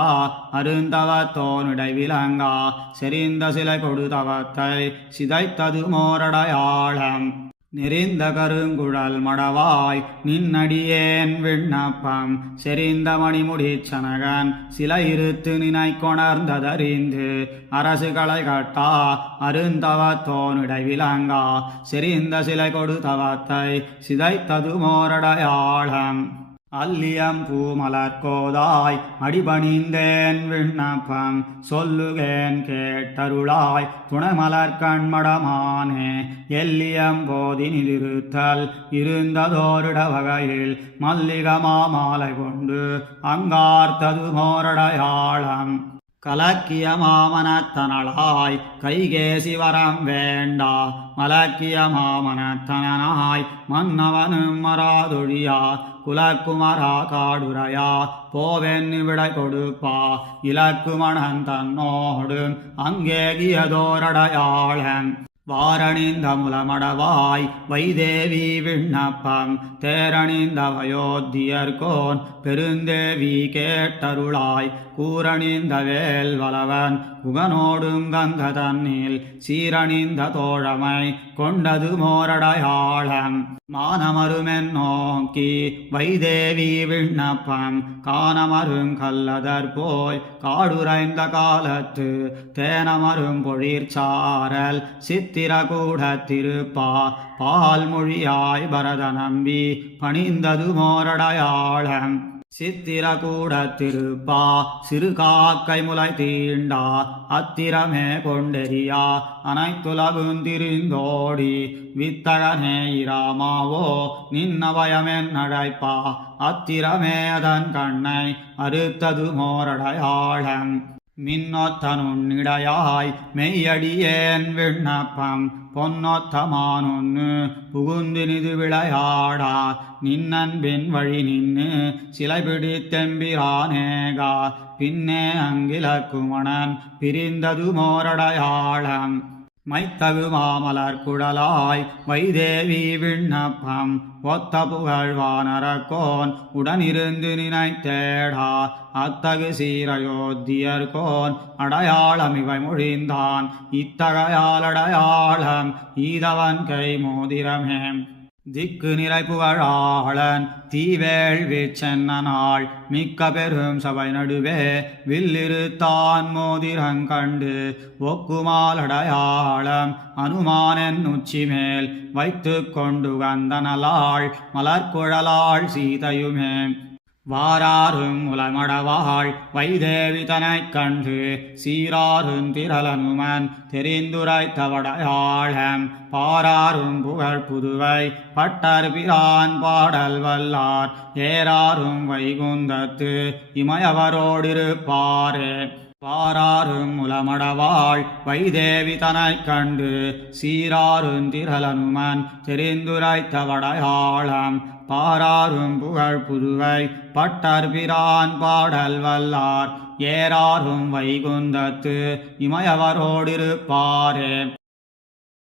அருந்தவத்தோனிடை விளங்கா செறிந்த சிலை கொடுத்தவத்தை சிதைத்தது மோரடையாளம். நெறிந்த கருங்குழல் மடவாய் நின்னடியேன் விண்ணப்பம் செறிந்த மணிமுடிச் சனகன் சில இருத்து நினை கொணர்ந்ததறிந்து அரசுகளை கட்டா அருந்தவத்தோனிடை விளங்கா செறிந்த சிலை கொடுத்தவத்தை சிதைத்தது மோரடையாளம் அல்லியம் பூமலர்கோதாய் அடிபணிந்தேன் விண்ணப்பம் சொல்லுகேன் கேட்டருளாய் துணைமலர் கண்மடமானே எல்லியம் போதினிலிருத்தல் இருந்ததோரிட வகையில் மல்லிகமா மாலை கொண்டு அங்கார்த்தது மோரடையாளம் கலக்கிய மாமனத்தனளாய் கைகேசி வரம் வேண்டா மலக்கிய மாமனத்தனாய் மன்னவனும் மராதொழியா குலக்குமரா காடுரையா போவென்னு விடை கொடுப்பா இலக்குமணன் தன்னோடு அங்கேகியதோரடையாளன் வாரணிந்த முலமடவாய் வைதேவி விண்ணப்பம் தேரணிந்த வயோத்தியர்கோன் பெருந்தேவி கேட்டருளாய் கூரணிந்த வேல்வலவன் குகனோடும் கங்க தன்னில் சீரணிந்த தோழமை கொண்டது மோரடையாளம் மானமருமென் நோக்கி வைதேவி விண்ணப்பம் காணமரும் கல்லதர் போய் காடுரைந்த காலத்து தேனமரும் பொழிற்சாரல் சித்திரகூட திருப்பா பால் மொழியாய் பரத நம்பி பணிந்தது மோரடையாளம் சித்திரகூட திருப்பா சிறு காக்கை முளை தீண்டா அத்திரமே கொண்டெறியா அனைத்துலகுந்திரிந்தோடி வித்தகனே இராமாவோ நின்னபயமென் நடைப்பா அத்திரமே அதன் கண்ணை அறுத்தது மோரடையாளம் மின்னொத்தனுன்னிடையாய் மெய்யடியேன் விண்ணப்பம் பொன்னொத்தமானொன்னு புகுந்தினிது விளையாடா நின்னன்பின் வழி நின்னு சிலை பிடித்தெம்பிரானேகா பின்னே அங்கிலக்குமணன் பிரிந்தது மோரடையாளம் மைத்தகு மாமலர் குழலாய் வைதேவி விண்ணப்பம் ஒத்த புகழ்வானரக்கோன் உடனிருந்து நினைத்தேடா அத்தகு சீரயோத்தியர்கோன் அடையாளமிவை மொழிந்தான் இத்தகையாலடையாளம் ஈதவன் கை மோதிரமே திக்கு நிறை புகழாளன் தீவேள்வி சென்னனாள் மிக்க பெரும் சபை நடுவே வில்லிருத்தான் மோதிரங்கண்டு ஒக்குமாலடையாளம் அனுமானன் உச்சி மேல் வைத்து கொண்டு கந்தனலாள் மலர்குழலாள் சீதையுமே வாராரும் உலமடவாள் வைதேவி தனைக் கண்டு சீராரும் திரளனுமன் தெரிந்துரைத்தவடையாளம் பாராரும் புகழ் புதுவை பட்டர் பிரான் பாடல் வல்லார் ஏறாரும் வைகுந்தத்து இமயவரோடிருப்பாரே பாராரும் உலமடவாள் வைதேவி தனைக் கண்டு சீராரும் திரளனுமன் தெரிந்துரைத்தவடையாளம் பாராரும் புகழ் புதுவை பட்டர் பிரான் பாடல் வல்லார் ஏறாரும் வைகுந்தத்து இமயவரோடிருப்பாரே